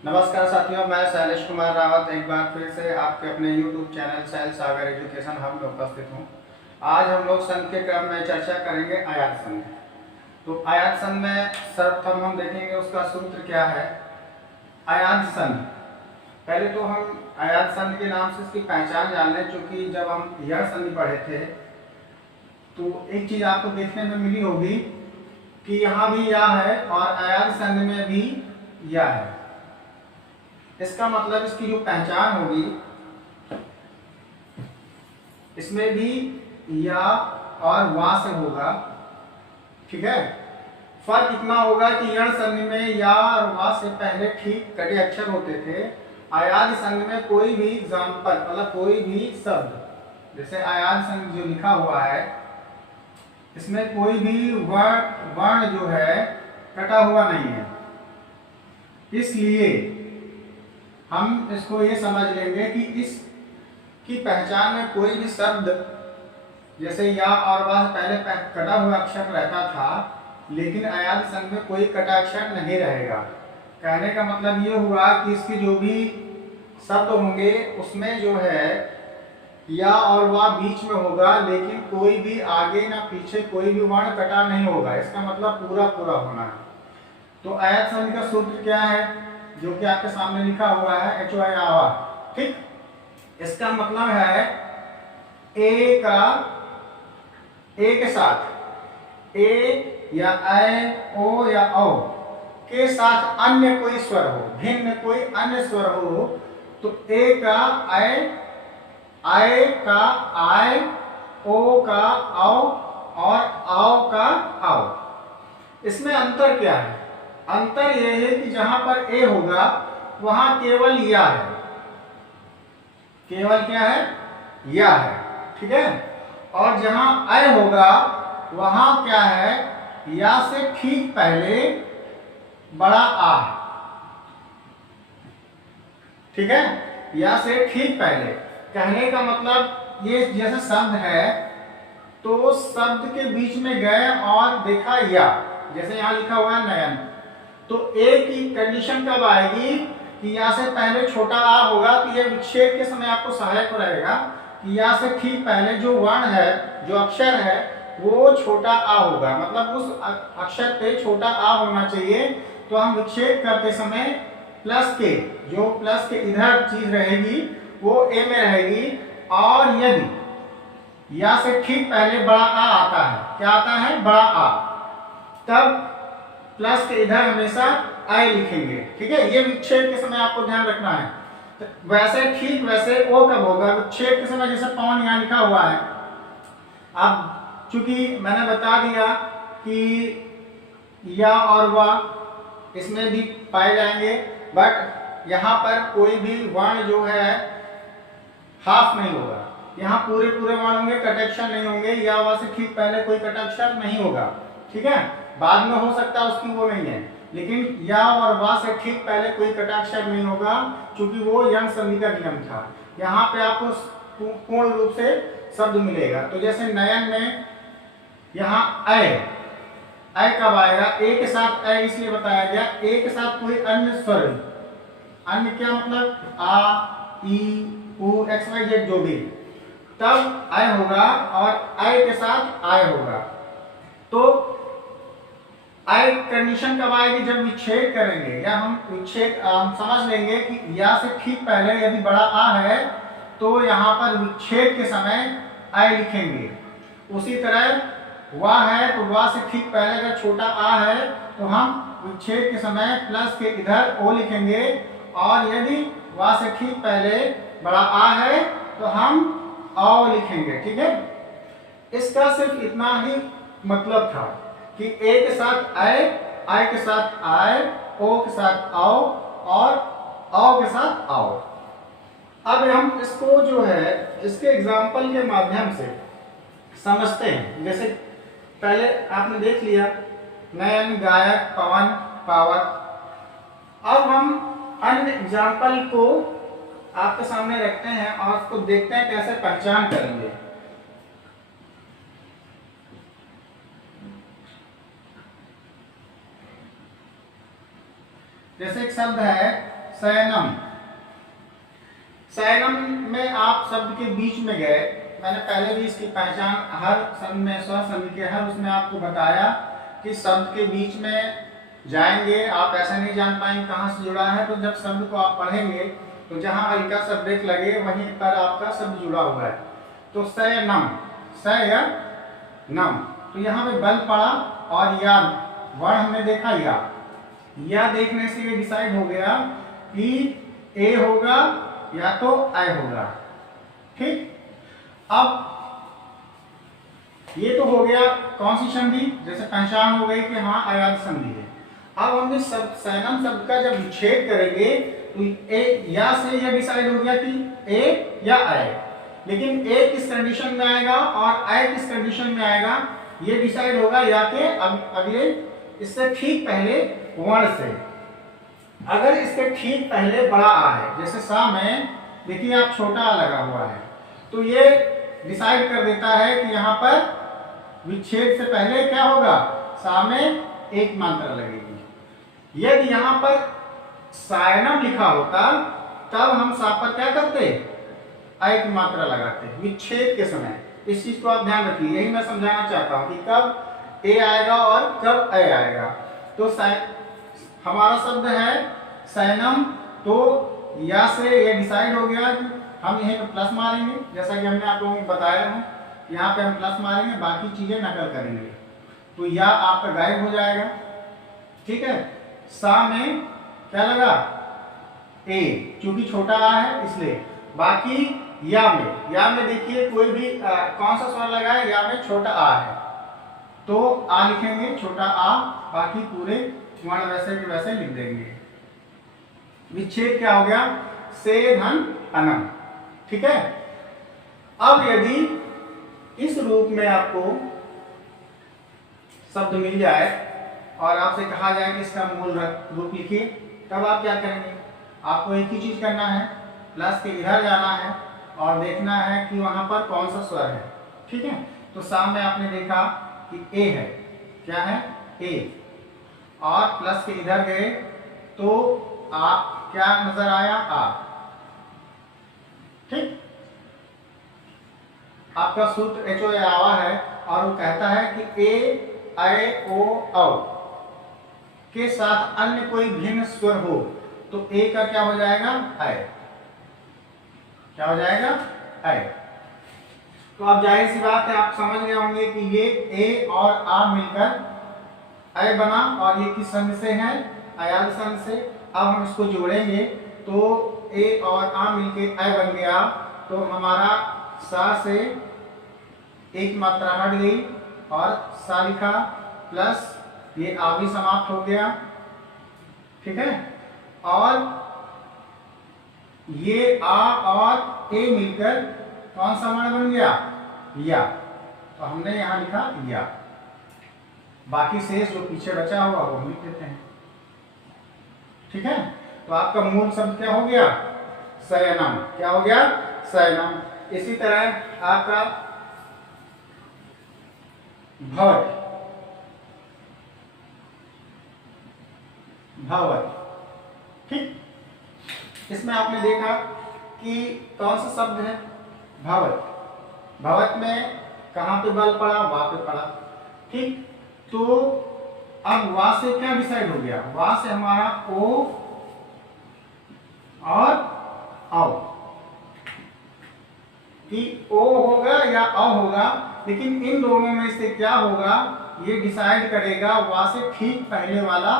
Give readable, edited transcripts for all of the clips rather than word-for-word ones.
नमस्कार साथियों, मैं शैलेश कुमार रावत एक बार फिर से आपके अपने YouTube चैनल शैल सागर एजुकेशन हब में उपस्थित हूँ। आज हम लोग संघ के क्रम में चर्चा करेंगे आयात संघ। तो आयात संघ में सर्वप्रथम हम देखेंगे उसका सूत्र क्या है। आयात संघ, पहले तो हम आयात संघ के नाम से इसकी पहचान जान लें, क्योंकि जब हम यह संधि पढ़े थे तो एक चीज आपको देखने में मिली होगी कि यहाँ भी या है और आयात संघ में भी या है। इसका मतलब इसकी जो पहचान होगी इसमें भी या और वा से होगा। ठीक है, फर्क इतना होगा कि यण संधि में या और वा से पहले ठीक कटे अक्षर होते थे। आयात संधि में कोई भी एग्जाम्पल मतलब कोई भी शब्द, जैसे आयात संधि जो लिखा हुआ है इसमें कोई भी वर्ण जो है कटा हुआ नहीं है। इसलिए हम इसको ये समझ लेंगे कि इसकी पहचान में कोई भी शब्द जैसे या और वा से पहले कटा हुआ अक्षर रहता था, लेकिन आयात संघ में कोई कटा अक्षर नहीं रहेगा। कहने का मतलब ये हुआ कि इसके जो भी शब्द होंगे उसमें जो है या और वा बीच में होगा, लेकिन कोई भी आगे ना पीछे कोई भी वर्ण कटा नहीं होगा। इसका मतलब पूरा पूरा होना है। तो आयात संधि का सूत्र क्या है, जो कि आपके सामने लिखा हुआ है HOI आवा। ठीक, इसका मतलब है ए के साथ ए या ऐ ओ या औ के साथ अन्य कोई स्वर हो, भिन्न कोई अन्य स्वर हो, तो ए का ऐ का आय, ओ का औ और औ का औ। इसमें अंतर क्या है? अंतर यह है कि जहां पर ए होगा वहां केवल या है। केवल क्या है? या है। ठीक है, और जहां ऐ होगा वहां क्या है? या से ठीक पहले बड़ा आ है। ठीक है, या से ठीक पहले। कहने का मतलब ये जैसे शब्द है तो शब्द के बीच में गए और देखा या, जैसे यहां लिखा हुआ है नयन, तो ए की कंडीशन कब आएगी कि या से पहले छोटा आ होगा, तो यह विच्छेद के समय आपको सहायक रहेगा कि या से ठीक पहले जो वर्ण है, जो अक्षर है, वो छोटा आ होगा। मतलब उस अक्षर पे छोटा आ होना चाहिए। तो हम विच्छेद करते समय प्लस के, जो प्लस के इधर चीज रहेगी वो ए में रहेगी, और यदि या से ठीक पहले बड़ा आ आता है, क्या आता है? बड़ा आ, तब प्लस के इधर हमेशा आई लिखेंगे। ठीक है, ये विच्छेद के समय आपको ध्यान रखना है। तो वैसे ठीक वैसे ओ कब होगा? विच्छेद के समय, जैसे पवन यहां लिखा हुआ है। अब चूंकि मैंने बता दिया कि या और वा इसमें भी पाए जाएंगे, बट यहां पर कोई भी वर्ण जो है हाफ नहीं होगा। यहाँ पूरे पूरे वर्ण होंगे, कटाक्षर नहीं होंगे। या वा से ठीक पहले कोई कटाक्षर नहीं होगा। ठीक है, बाद में हो सकता है उसकी वो नहीं है, लेकिन या और वा से ठीक पहले कोई कटाक्षर नहीं होगा, क्योंकि वो यंग संधि का नियम था। यहाँ पे आपको पूर्ण रूप से शब्द मिलेगा। तो जैसे नयन में यहाँ ऐ कब आएगा? ए के साथ ऐ इसलिए बताया गया, ए के साथ कोई अन्य स्वर, अन्य क्या मतलब? आ, ई, उ, एक्स वाई जेड जो भी, तब ऐ होगा, और ऐ के साथ आय होगा। तो आई कंडीशन कब आएगी? जब विच्छेद करेंगे, या हम विच्छेद हम समझ लेंगे कि या से ठीक पहले यदि बड़ा आ है तो यहाँ पर विच्छेद के समय आई लिखेंगे। उसी तरह वा है तो वा से ठीक पहले अगर छोटा आ है तो हम विच्छेद के समय प्लस के इधर ओ लिखेंगे, और यदि वा से ठीक पहले बड़ा आ है तो हम औ लिखेंगे। ठीक है, इसका सिर्फ इतना ही मतलब था कि ए के साथ आई के साथ आय, ओ के साथ आओ और औ के साथ आओ। अब हम इसको जो है इसके एग्जाम्पल के माध्यम से समझते हैं। जैसे पहले आपने देख लिया नयन, गायक, पवन, पावक। अब हम अन्य एग्जाम्पल को आपके सामने रखते हैं और उसको देखते हैं कैसे पहचान करेंगे। जैसे एक शब्द है शयनम। शयनम में आप शब्द के बीच में गए, मैंने पहले भी इसकी पहचान हर संधि में, स्वसंधि के हर उसमें आपको बताया कि शब्द के बीच में जाएंगे आप ऐसा नहीं जान पाएंगे कहाँ से जुड़ा है। तो जब शब्द को आप पढ़ेंगे तो जहाँ हल्का सा ब्रेक लगे वहीं पर आपका शब्द जुड़ा हुआ है। तो शयनम, शयनम, तो यहाँ पे बल पड़ा और या वर्ण हमने देखा, या देखने से ये डिसाइड हो गया कि ए होगा या तो आई होगा। ठीक, अब ये तो हो गया कौन सी संधि, जैसे पहचान हो गई कि हाँ अयाद संधि है। अब हमने शयनम शब्द का जब विच्छेद करेंगे तो ए या से यह डिसाइड हो गया कि ए या आई, लेकिन ए किस कंडीशन में आएगा और आई किस कंडीशन में आएगा ये डिसाइड होगा या के अगले इससे ठीक पहले वर्ण से। अगर इसके ठीक पहले बड़ा आ है, जैसे सा में देखिए आप छोटा आ लगा हुआ है, तो ये डिसाइड कर देता है कि यहाँ पर विच्छेद से पहले क्या होगा, सा में एक मात्रा लगेगी। यदि यहाँ पर शयनम लिखा होता तब हम सा पर क्या करते, एक मात्रा लगाते विच्छेद के समय। इस चीज को आप ध्यान रखिए, यही मैं समझाना चाहता हूँ कि कब ए आएगा और कब ए आएगा। तो हमारा शब्द है शयनम, तो या से ये डिसाइड हो गया कि हम यहीं पे प्लस मारेंगे, जैसा कि हमने आप लोगों को बताया है। यहाँ पे हम प्लस मारेंगे, बाकी चीजें नकल करेंगे, तो या आपका गायब हो जाएगा। ठीक है, सा में क्या लगा, ए, क्योंकि छोटा आ है इसलिए। बाकी या में देखिए कोई भी कौन सा स्वर लगा है, या में छोटा आ है तो आ लिखेंगे छोटा आ, बाकी पूरे वर्ण वैसे के वैसे लिख देंगे। विच्छेद क्या हो गया, से धन अनम। ठीक है, अब यदि इस रूप में आपको शब्द मिल जाए और आपसे कहा जाए कि इसका मूल रूप लिखिए, तब आप क्या करेंगे, आपको एक ही चीज करना है, प्लस के इधर जाना है और देखना है कि वहां पर कौन सा स्वर है। ठीक है, तो सामने आपने देखा कि ए है, क्या है, ए, और प्लस के इधर गए तो आप क्या नजर आया, आ। ठीक, आपका सूत्र एच ओ आवा है और वो कहता है कि ए आई ओ औ के साथ अन्य कोई भिन्न स्वर हो तो ए का क्या हो जाएगा, आई। क्या हो जाएगा, आई। तो अब जाहिर सी बात है आप समझ गए होंगे कि ये ए और आ मिलकर आई बना, और ये किस संधि से है, अयाल संधि से। अब हम इसको जोड़ेंगे तो ए और आ मिलके आई बन गया, तो हमारा सा से एक मात्रा हट गई और सा लिखा, प्लस ये आ भी समाप्त हो गया। ठीक है, और ये आ और ए मिलकर कौन सा वर्ण बन गया, या। तो हमने यहां लिखा या, बाकी शेष जो पीछे बचा हुआ वो हम लिख देते हैं। ठीक है, तो आपका मूल शब्द क्या हो गया, शयनम। क्या हो गया, शयनम। इसी तरह आपका भवत, भवत। ठीक, इसमें आपने देखा कि कौन सा शब्द है, भवत। भवत में कहां पे बल पड़ा, वहां पे पड़ा। ठीक, तो अब वा से क्या डिसाइड हो गया, वा से हमारा ओ और औ, कि ओ होगा या औ होगा, लेकिन इन दोनों में से क्या होगा ये डिसाइड करेगा वा से ठीक पहले वाला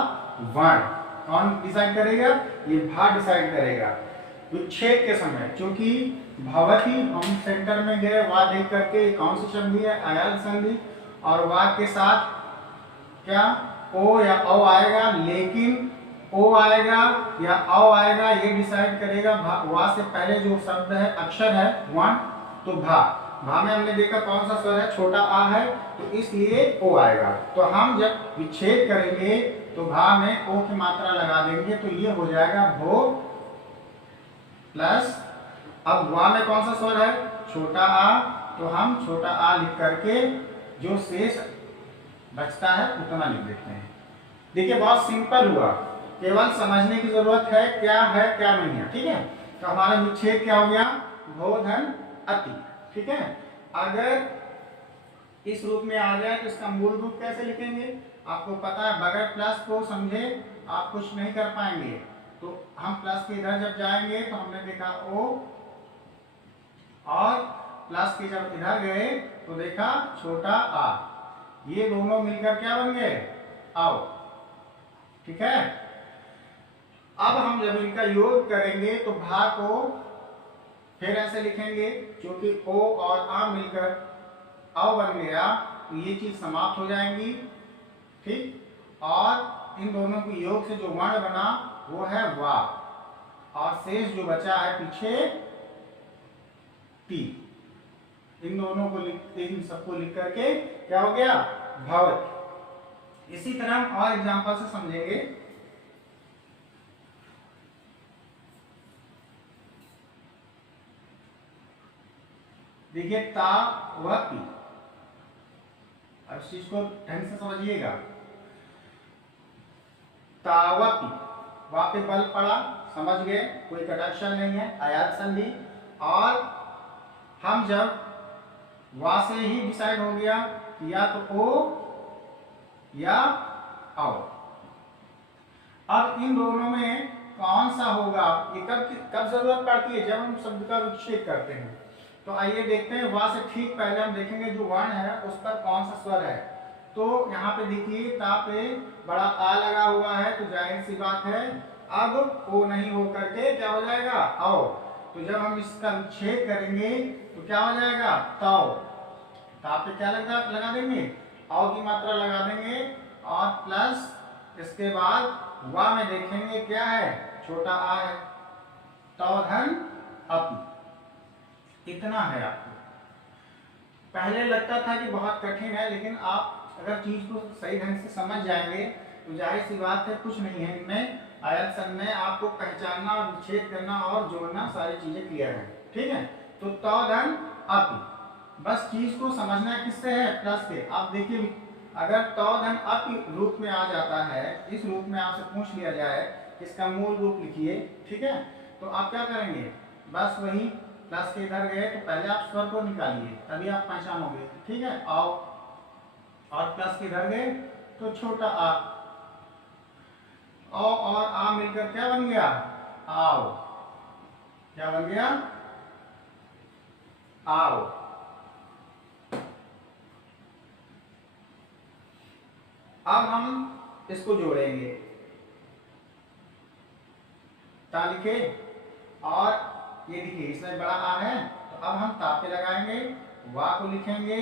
वर्ण। कौन डिसाइड करेगा, ये भा डिसाइड करेगा विच्छेद के समय। क्योंकि भवत ही हम सेंटर में गए, वा देख करके कौन सी संधि है, अयाल संधि, और वा के साथ क्या ओ या औ आएगा, लेकिन ओ आएगा या औ आएगा ये डिसाइड करेगा वा से पहले जो शब्द है, अक्षर है, वर्ण। तो भा, भा में हमने देखा कौन सा स्वर है, छोटा आ है, तो इसलिए ओ आएगा। तो हम जब विच्छेद करेंगे तो भा में ओ की मात्रा लगा देंगे, तो ये हो जाएगा भो, प्लस अब वा में कौन सा स्वर है, छोटा आ, तो हम छोटा आ लिख करके जो शेष बचता है उतना लिख देते हैं। देखिए बहुत सिंपल हुआ, केवल समझने की जरूरत है क्या नहीं है, ठीक है। तो हमारा विच्छेद क्या हो गया, भो धन अति, ठीक है। अगर इस रूप में आ जाए तो इसका मूल रूप कैसे लिखेंगे, आपको पता है बगैर प्लस को समझे आप कुछ नहीं कर पाएंगे। तो हम प्लस के इधर जब जाएंगे तो हमने देखा ओ, और प्लस के जब इधर गए तो देखा छोटा आ, ये दोनों मिलकर क्या बन गए, आओ, ठीक है। अब हम जब इनका योग करेंगे तो भा को फिर ऐसे लिखेंगे, क्योंकि ओ और आ मिलकर अव बन गया, तो ये चीज समाप्त हो जाएंगी, ठीक। और इन दोनों के योग से जो वर्ण बना वो है वा, और शेष जो बचा है पीछे टी। इन दोनों को इन सबको लिख करके क्या हो गया, भवति। इसी तरह हम और एग्जांपल से समझेंगे। देखिए तावती, अब इस चीज को ढंग से समझिएगा। तावती, वहां पे बल पड़ा, समझ गए, कोई कटाक्षर नहीं है, आयात संधि। और हम जब वा से ही डिसाइड हो गया या तो ओ या औ। अब इन दोनों में कौन सा होगा, ये कब जरूरत पड़ती है, जब हम शब्द का विच्छेद करते हैं। तो आइए देखते हैं, वा से ठीक पहले हम देखेंगे जो वर्ण है उस पर कौन सा स्वर है। तो यहाँ पे देखिए ता पे बड़ा आ लगा हुआ है, तो जाहिर सी बात है अब ओ नहीं हो करके क्या हो जाएगा, औ। तो जब हम इसका विच्छेद करेंगे तो क्या हो जाएगा, तौ। ता पे क्या लगा देंगे, औ की मात्रा लगा देंगे, और प्लस इसके बाद वा में देखेंगे क्या है, छोटा आ है, तौ धन अपि। इतना है आपको। पहले लगता था कि बहुत कठिन है, लेकिन आप अगर चीज को सही ढंग से समझ जाएंगे तो जाहिर सी बात है कुछ नहीं है इनमें। आयत सन में आपको पहचानना और विच्छेद करना और जोड़ना सारी चीजें क्लियर है, ठीक है। तो तौ धन अपि, बस चीज को समझना किससे है, प्लस से। आप देखिए अगर तौ धन अपि रूप में आ जाता है, इस रूप में आपसे पूछ लिया जाए इसका मूल रूप लिखिए, ठीक है, तो आप क्या करेंगे, बस वही प्लस के इधर गए तो पहले आप स्वर को निकालिए, तभी आप पहचानोगे, ठीक है। आओ, और प्लस के इधर गए तो छोटा आ, औ और आ मिलकर क्या बन गया, आओ। क्या बन गया, आओ। अब हम इसको जोड़ेंगे, ता लिखे, और ये देखिए इसमें बड़ा आ है, तो अब हम ता पे लगाएंगे, वा को लिखेंगे,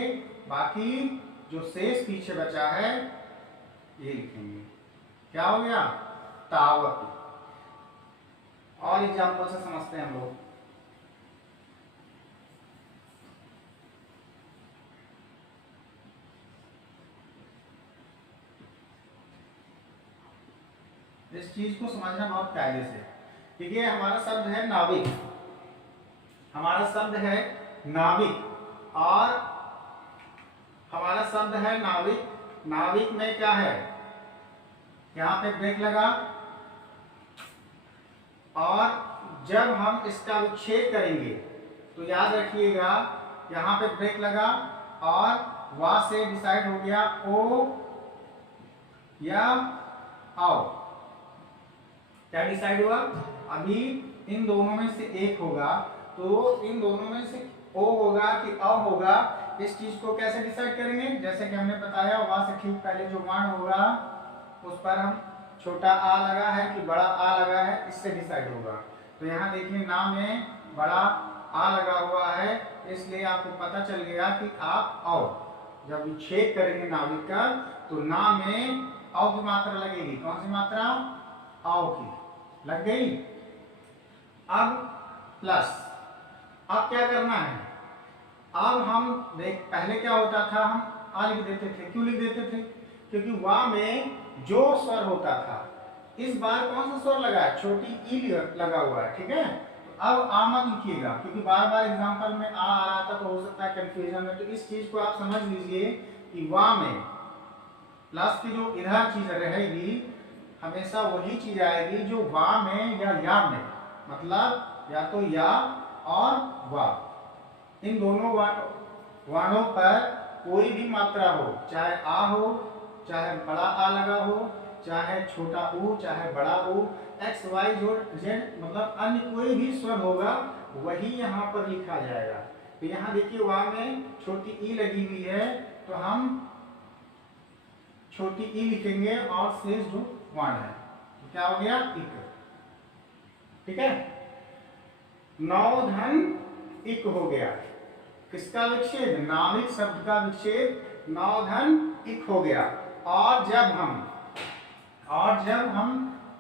बाकी जो शेष पीछे बचा है ये लिखेंगे। क्या हो गया, तावती। और एग्जाम्पल से समझते हैं हम लोग। इस चीज को समझना बहुत कायदे से। देखिए हमारा शब्द है नाविक, हमारा शब्द है नाविक, और हमारा शब्द है नाविक। नाविक में क्या है, यहां पे ब्रेक लगा, और जब हम इसका विच्छेद करेंगे तो याद रखिएगा यहां पे ब्रेक लगा, और वा से डिसाइड हो गया ओ या आओ। क्या डिसाइड हुआ, अभी इन दोनों में से एक होगा, तो इन दोनों में से ओ होगा कि अ होगा, इस चीज को कैसे डिसाइड करेंगे, जैसे कि हमने बताया वहां से ठीक पहले जो वर्ण होगा उस पर हम छोटा आ लगा है कि बड़ा आ लगा है, इससे डिसाइड होगा। तो यहाँ देखिए ना में बड़ा आ लगा हुआ है, इसलिए आपको पता चल गया कि आप औ। जब विच्छेद करेंगे नाविक का तो ना में औ की मात्रा लगेगी, कौन सी मात्रा, औ की लग गई। अब प्लस, अब क्या करना है, अब हम देख पहले क्या होता था, हम आ लिख देते थे, क्यों लिख देते थे, क्योंकि वा में जो स्वर होता था, इस बार कौन सा स्वर लगा है, छोटी ई लगा हुआ है, ठीक है। तो अब आ मत लिखिएगा, क्योंकि बार बार एग्जांपल में आ रहा था तो हो सकता है कंफ्यूजन में। तो इस चीज को आप समझ लीजिए कि वा में प्लस की जो इधर चीज रहेगी, हमेशा वही चीज आएगी जो वा में या में, मतलब या तो या और वा, इन दोनों वाणों पर कोई भी मात्रा हो, चाहे आ हो, चाहे बड़ा आ लगा हो, चाहे छोटा ऊ, चाहे बड़ा ऊ, एक्स वाई जेड, मतलब अन्य कोई भी स्वर होगा वही यहाँ पर लिखा जाएगा। तो यहाँ देखिए वा में छोटी ई लगी हुई है, तो हम छोटी ई लिखेंगे और शेष जो वर्ण है तो क्या हो गया, इक। ठीक है, नौ धन इक हो गया। किसका विच्छेद, नामिक शब्द का विच्छेद नौ धन इक हो गया। और जब हम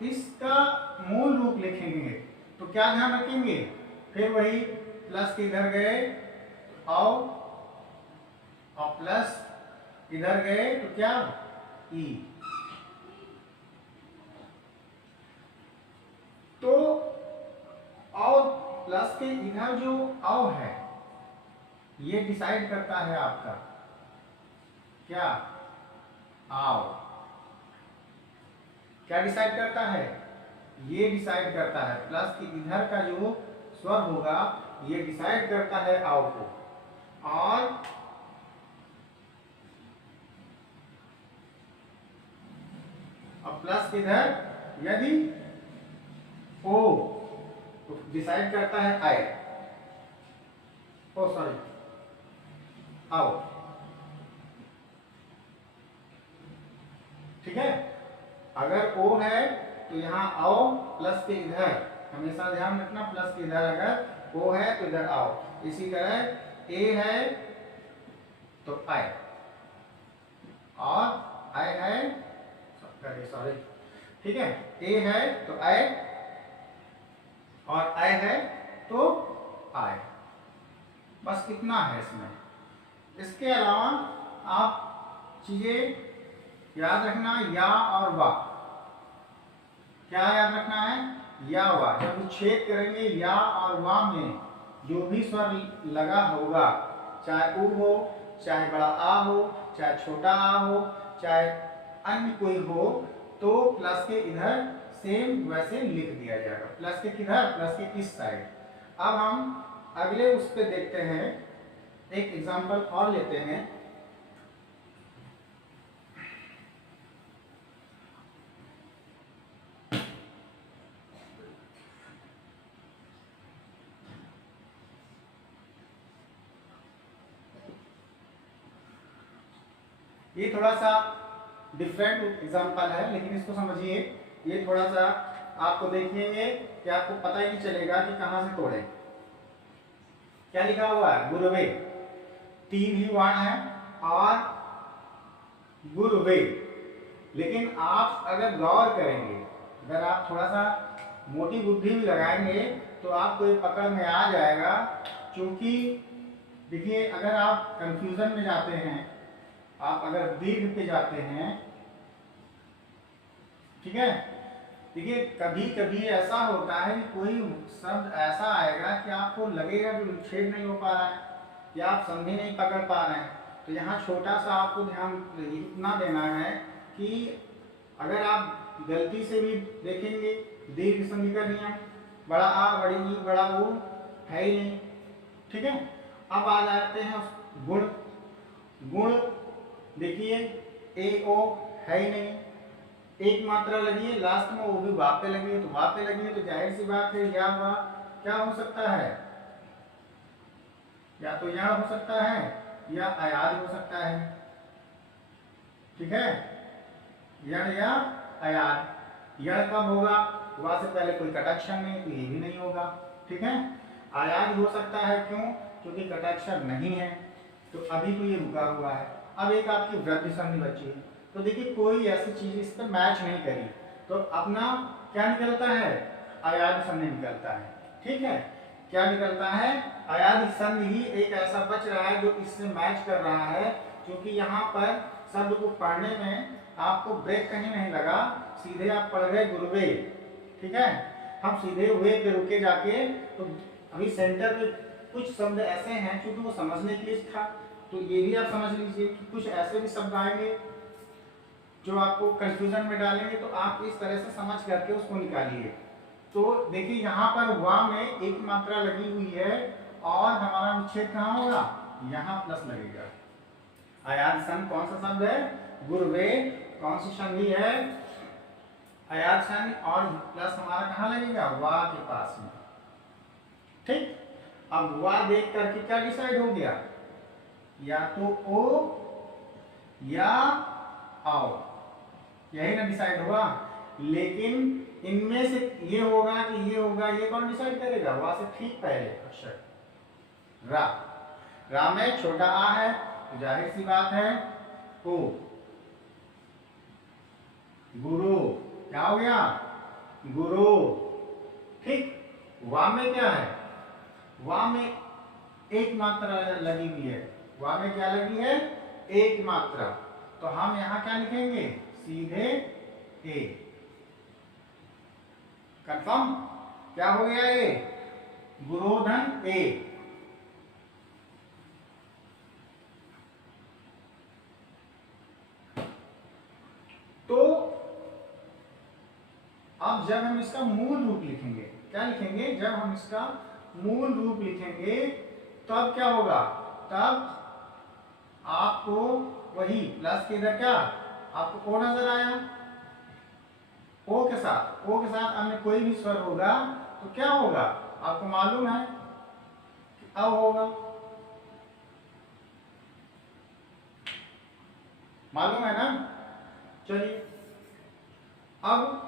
इसका मूल रूप लिखेंगे तो क्या ध्यान रखेंगे, फिर वही प्लस के इधर गए आओ और प्लस इधर गए तो क्या, ई। तो और प्लस के इधर जो औ है ये डिसाइड करता है आपका क्या, आओ। क्या डिसाइड करता है, ये डिसाइड करता है प्लस के इधर का जो स्वर होगा ये डिसाइड करता है आओ को। और प्लस के इधर यदि ओ तो डिसाइड करता है आई, ओ सॉरी आओ। ठीक है, अगर ओ है तो यहाँ आओ, प्लस के इधर हमेशा ध्यान रखना, प्लस के इधर अगर ओ है तो इधर आओ। इसी तरह ए है तो आई, और आई है, सॉरी, ठीक है, ए है तो आई और आई है तो आई, बस इतना है इसमें। इसके अलावा आप चीजें याद रखना, या और वा। क्या याद रखना है, या वा। जब विच्छेद करेंगे या और वा में जो भी स्वर लगा होगा, चाहे ऊ हो, चाहे बड़ा आ हो, चाहे छोटा आ हो, चाहे अन्य कोई हो, तो प्लस के इधर सेम वैसे लिख दिया जाएगा। प्लस के किधर, प्लस के इस साइड। अब हम अगले उस पे देखते हैं, एक एग्जांपल और लेते हैं। ये थोड़ा सा डिफरेंट एग्जांपल है, लेकिन इसको समझिए। ये थोड़ा सा आपको देखेंगे कि आपको पता ही नहीं चलेगा कि कहां से तोड़े। क्या लिखा हुआ है, गुरुवे, तीन ही वर्ण है और गुरुवे। लेकिन आप अगर गौर करेंगे, अगर आप थोड़ा सा मोटी बुद्धि भी लगाएंगे तो आपको ये पकड़ में आ जाएगा। क्योंकि देखिए, अगर आप कंफ्यूजन में जाते हैं, आप अगर दीर्घ पे जाते हैं, ठीक है, देखिए कभी कभी ऐसा होता है कि कोई शब्द ऐसा आएगा कि आपको लगेगा कि विच्छेद नहीं हो पा रहा है या आप संधि नहीं पकड़ पा रहे हैं। तो यहाँ छोटा सा आपको ध्यान इतना देना है कि अगर आप गलती से भी देखेंगे दीर्घ संधि का नियम, बड़ा आ, बड़ी ई, बड़ा ऊ है ही नहीं। ठीक है, अब आ जाते हैं गुण। गुण देखिए ए ओ है ही नहीं, एक मात्रा लगी है लास्ट में, वो भी वा पे लगी है, तो वा पे लगी है तो जाहिर सी बात है या वा क्या हो सकता है, या तो यण हो सकता है या अयाद हो सकता है। ठीक है, यण या अयाद। यण कब होगा, वा से पहले कोई कटाक्षर नहीं तो ये भी नहीं होगा। ठीक है, अयाद हो सकता है, क्यों, क्योंकि कटाक्षर नहीं है तो अभी तो ये रुका हुआ है। अब एक आपकी वृद्धि संधि बची है, तो देखिए कोई ऐसी चीज इस पर मैच नहीं करी, तो अपना क्या निकलता है, अयाद संधि निकलता है। ठीक है, क्या निकलता है, अयाद संधि ही एक ऐसा बच रहा है जो इससे मैच कर रहा है। क्योंकि यहाँ पर शब्द को पढ़ने में आपको ब्रेक कहीं नहीं लगा, सीधे आप पढ़ गए गुरुवे। ठीक है, हम सीधे वे पे रुके जाके, तो अभी सेंटर में कुछ शब्द ऐसे हैं क्योंकि वो समझने के लिए था, तो ये भी आप समझ लीजिए कि कुछ ऐसे भी शब्द आएंगे जो आपको कंफ्यूजन में डालेंगे, तो आप इस तरह से समझ करके उसको निकालिए। तो देखिए यहाँ पर वा में एक मात्रा लगी हुई है और हमारा विच्छेद कहाँ होगा, यहाँ प्लस लगेगा। अयाद सन कौन सा शब्द है, गुरुवे, कौन सी संधि है, अयाद सन, और प्लस हमारा कहाँ लगेगा, वा के पास में। ठीक, अब वा देख करके क्या डिसाइड हो गया, या तो ओ या आओ, यही ना डिसाइड हुआ। लेकिन इनमें से ये होगा कि ये होगा, ये कौन डिसाइड करेगा, वा से ठीक पहले अक्षर रा। रा में छोटा आ है तो जाहिर सी बात है ओ। गुरु क्या हो गया, गुरु। ठीक, वा में क्या है, वा में एक मात्रा लगी हुई है, वा में क्या लगी है, एक मात्रा। तो हम यहां क्या लिखेंगे, सीधे ए। कंफर्म, क्या हो गया ये, गुरोधन ए। तो अब जब हम इसका मूल रूप लिखेंगे, क्या लिखेंगे, जब हम इसका मूल रूप लिखेंगे तब क्या होगा, तब आपको वही प्लस के इधर क्या आपको ओ नजर आया, ओ के साथ अन्य कोई भी स्वर होगा तो क्या होगा, आपको मालूम है कि अब होगा, मालूम है ना। चलिए अब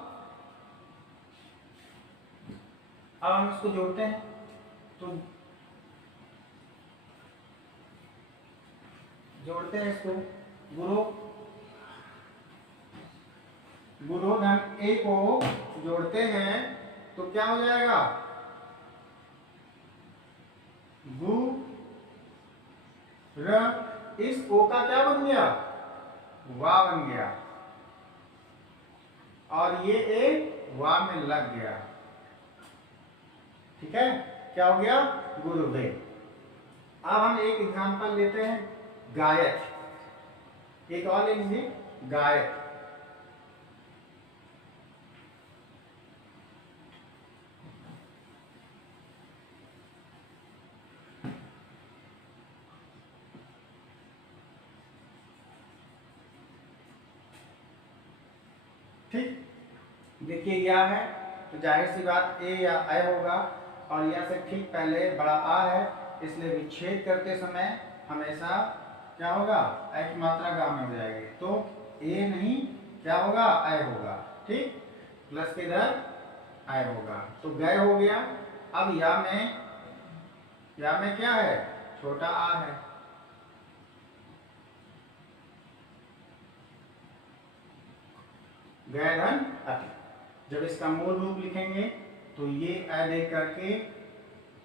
हम इसको जोड़ते हैं। तो जोड़ते हैं इसको, गुरु, गुरुधन ए को जोड़ते हैं तो क्या हो जाएगा, गु र, इस ओ का क्या बन गया, वा बन गया, और ये ए वा में लग गया। ठीक है, क्या हो गया, गुरुदेव। अब हम एक एग्जांपल लेते हैं, गायक, एक और ले लीजिए, गायक। ठीक, देखिए या है तो जाहिर सी बात ए या ऐ होगा, और या से ठीक पहले बड़ा आ है, इसलिए विच्छेद करते समय हमेशा क्या होगा, ऐ की मात्रा गा में हो जाएगी, तो ए नहीं क्या होगा, ऐ होगा। ठीक, प्लस के इधर ऐ होगा, तो गए हो गया। अब या में क्या है, छोटा आ है, गए धन अति। जब इसका मूल रूप लिखेंगे तो ये ऐ देख करके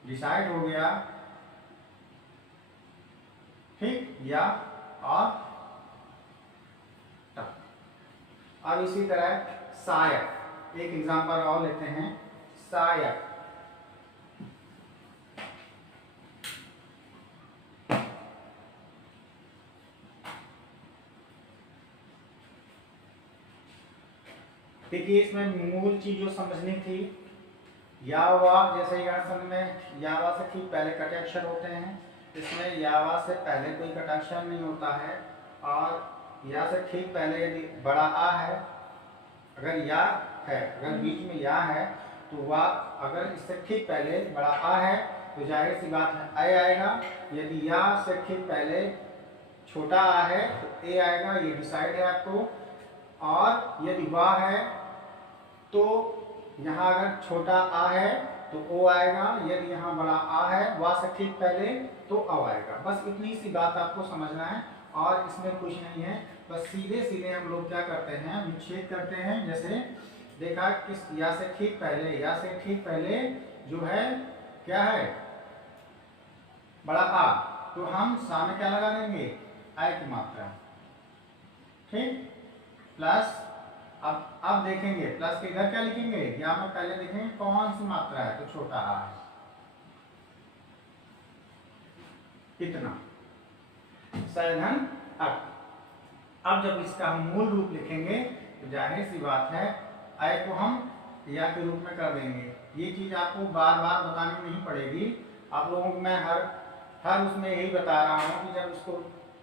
डिसाइड हो गया। ठीक, या और ट। अब इसी तरह सायक, एक एग्जांपल और लेते हैं, सायक। देखिए इसमें मूल चीज जो समझनी थी, या वा, जैसे यहाँ में या वा से ठीक पहले कटे अक्षर होते हैं, इसमें या वा से पहले कोई कटाक्षर नहीं होता है, और या से ठीक पहले यदि बड़ा आ है, अगर या है, अगर बीच में या है तो वा, अगर इससे ठीक पहले बड़ा आ है तो जाहिर सी बात है ऐ आएगा। यदि या से ठीक पहले छोटा आ है तो ए आएगा, ये डिसाइड है आपको। और यदि वाह है तो यहाँ अगर छोटा आ है तो ओ आएगा, यदि यहाँ बड़ा आ है वा से ठीक पहले तो अ आएगा। बस इतनी सी बात आपको समझना है, और इसमें कुछ नहीं है। बस सीधे सीधे हम लोग क्या करते हैं, विच्छेद करते हैं। जैसे देखा किस या से ठीक पहले जो है क्या है, बड़ा आ, तो हम सामने क्या लगा देंगे, आई की मात्रा। ठीक, प्लस अब देखेंगे प्लस के इधर क्या लिखेंगे, या में पहले देखेंगे कौन सी मात्रा है, तो छोटा आ है, इतना। सैधन अक, अब जब इसका हम मूल रूप लिखेंगे तो जाहिर सी बात है आय को हम या के रूप में कर देंगे। ये चीज आपको बार बार बतानी नहीं पड़ेगी, आप लोगों को मैं हर उसमें यही बता रहा हूँ कि जब इसको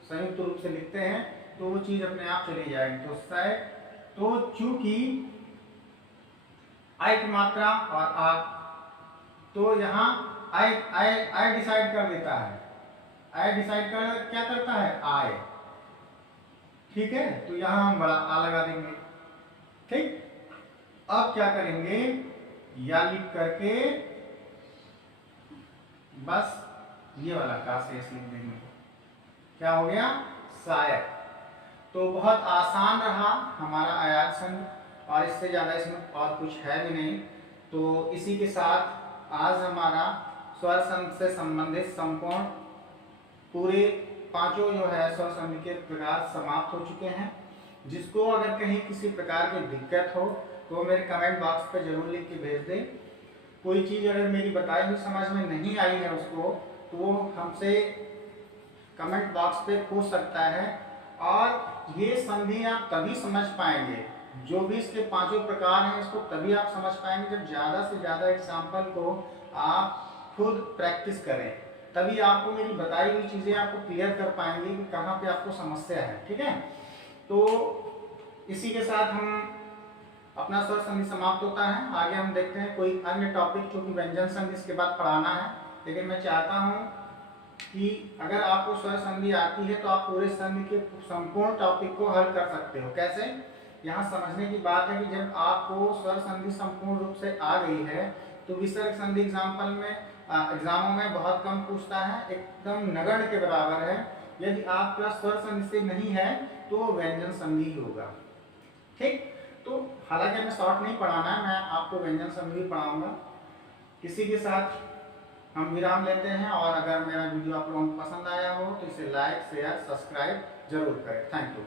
संयुक्त रूप से लिखते हैं तो वो चीज अपने आप चली जाएगी। तो चूंकि आई की मात्रा और आ, तो यहाँ आई डिसाइड कर देता है, आई डिसाइड कर क्या करता है आय, ठीक है। तो यहां हम बड़ा आ लगा देंगे, ठीक। अब क्या करेंगे, या लिख करके बस ये वाला का शेष लिख देंगे, क्या हो गया शायद। तो बहुत आसान रहा हमारा आयात संघ, और इससे ज्यादा इसमें और कुछ है भी नहीं। तो इसी के साथ आज हमारा स्वर संघ से संबंधित संपूर्ण पूरे पांचों जो है स्वर संधि के प्रकार समाप्त हो चुके हैं। जिसको अगर कहीं किसी प्रकार की दिक्कत हो तो मेरे कमेंट बॉक्स पे जरूर लिख के भेज दें। कोई चीज अगर मेरी बताई हुई समझ में नहीं आई है उसको, तो वो हमसे कमेंट बॉक्स पे पूछ सकता है। और ये संधि आप तभी समझ पाएंगे, जो भी इसके पांचों प्रकार हैं इसको तभी आप समझ पाएंगे जब ज्यादा से ज्यादा एग्जाम्पल को आप खुद प्रैक्टिस करें, तभी आपको मेरी बताई हुई चीजें आपको क्लियर कर पाएंगे कि कहाँ पे आपको समस्या है, ठीक है। तो इसी के साथ हम अपना स्वर संधि समाप्त होता है। आगे हम देखते हैं कोई अन्य टॉपिक, चूंकि व्यंजन संधि इसके बाद पढ़ाना है, लेकिन मैं चाहता हूँ कि अगर आपको स्वर संधि आती है तो आप पूरे संधि के संपूर्ण टॉपिक को हल कर सकते हो। कैसे, यहाँ समझने की बात है कि जब आपको स्वर संधि संपूर्ण रूप से आ गई है तो विसर्ग संधि एग्जामों में बहुत कम पूछता है, एकदम नगण्य के बराबर है। यदि आपका स्वर संधि से नहीं है तो व्यंजन संधि होगा, ठीक। तो हालांकि हमें शॉर्ट नहीं पढ़ाना है, मैं आपको व्यंजन संधि पढ़ाऊंगा। इसी के साथ हम विराम लेते हैं, और अगर मेरा वीडियो आप लोगों को पसंद आया हो तो इसे लाइक शेयर सब्सक्राइब जरूर करें। Thank you.